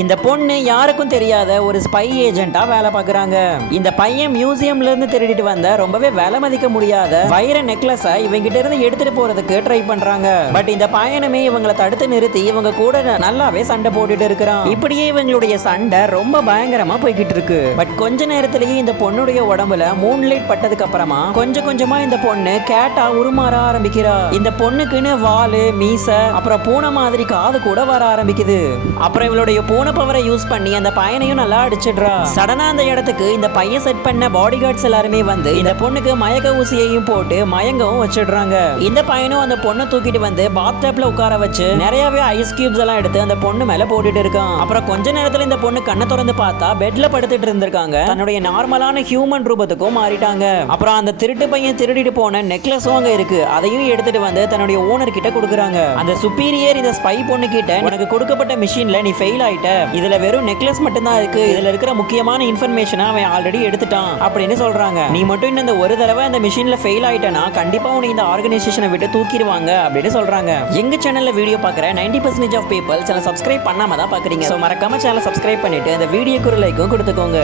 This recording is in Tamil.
இந்த பொண்ணு யாருக்கும் தெரியாத ஒரு ஸ்பை ஏஜென்ட்டா வேலை பார்க்கறாங்க. இந்த பையன் மியூசியம்ல இருந்து திருடிட்டு வந்த ரொம்பவே விலை மதிக்க முடியாத வைர நெக்லஸை இவங்கிட்ட இருந்து எடுத்துட்டு போறதுக்கு ட்ரை பண்றாங்க. பட் இந்த பையனுமே இவங்களை தடுத்து நிறுத்தி இவங்க கூட நல்லாவே சண்டை போட்டுட்டு இருக்கிறான். இப்படியே இவங்களுடைய சண்டை ரொம்ப பயங்கரமா போய்கிட்டு இருக்கு. பட் கொஞ்ச நேரத்திலேயே இந்த பொண்ணுடைய உடம்புல மூன்லைட் பட்டதுக்கு அப்புறமா கொஞ்சம் கொஞ்சமா இந்த பொண்ணு கேட்டா உருமாற ஆரம்பிக்கிறா. இந்த பொண்ணுக்குன்னு வாலு, மீச, அப்புறம் பூனை மாதிரி காது கூட வர ஆரம்பிக்குது. அப்புறம் இவளுடைய பூனை பவரை யூஸ் பண்ணி அந்த பையனையும் நல்லா அடிச்சிடுறா. சடனா அந்த இடத்துக்கு இந்த பையன் செட் பண்ண பாடி கார்ட்ஸ் எல்லாருமே வந்து இந்த பொண்ணுக்கு மயக்க ஊசியையும் போட்டு மயங்கவும் வச்சிடுறாங்க. இந்த பையனும் அந்த பொண்ணை தூக்கிட்டு வந்து பாத்டப்ல உட்கார வச்சு நிறையவே ஐஸ் கியூப்ஸ் எல்லாம் எடுத்து அந்த பொண்ணு மேல போட்டுட்டு இருக்கான். அப்புறம் கொஞ்ச நேரத்துல இந்த பொண்ணு கண்ணை திறந்து பார்த்தா பெட்ல படுத்துட்டு இருந்திருக்காங்க. தன்னுடைய நார்மலான ஹியூமன் ரூபத்துக்கும் மாறிட்டாங்க. அப்புறம் அந்த திருட்டு பையன் திருடிட்டு போன நெக்லஸும் அங்க இருக்கு. அதையும் எடுத்துட்டு வந்து தன்னுடைய ஓனர் கிட்ட கொடுக்குறாங்க. அந்த சுப்பீரியர் இந்த ஸ்பை பொண்ணு கிட்ட உனக்கு கொடுக்கப்பட்ட மிஷின்ல நீ ஃபெயில் ஆயிட்ட, இதுல வெறும் நெக்லஸ் மட்டும் தான் இருக்கு, இதுல இருக்கிற முக்கியமான இன்ஃபர்மேஷனை அவன் ஆல்ரெடி எடுத்துட்டான் அப்படின்னு சொல்றாங்க. நீ மட்டும் இந்த ஒரு தடவை அந்த மிஷின்ல ஃபெயில் ஆயிட்டனா கண்டிப்பா உன்னை இந்த ஆர்கனைசேஷனை விட்டு தூக்கிடுவாங்க அப்படின்னு சொல்றாங்க. எங்க சேனல்ல வீடியோ பார்க்குற 90% ஆஃப் பீப்பிள் சேனல் சப்ஸ்கிரைப் பண்ணாம தான் பாக்குறீங்க. ஸோ மறக்காம சேனல் சப்ஸ்கிரைப் பண்ணிட்டு இந்த வீடியோக்கு ஒரு லைக்கும் கொடுத்துக்கோங்க.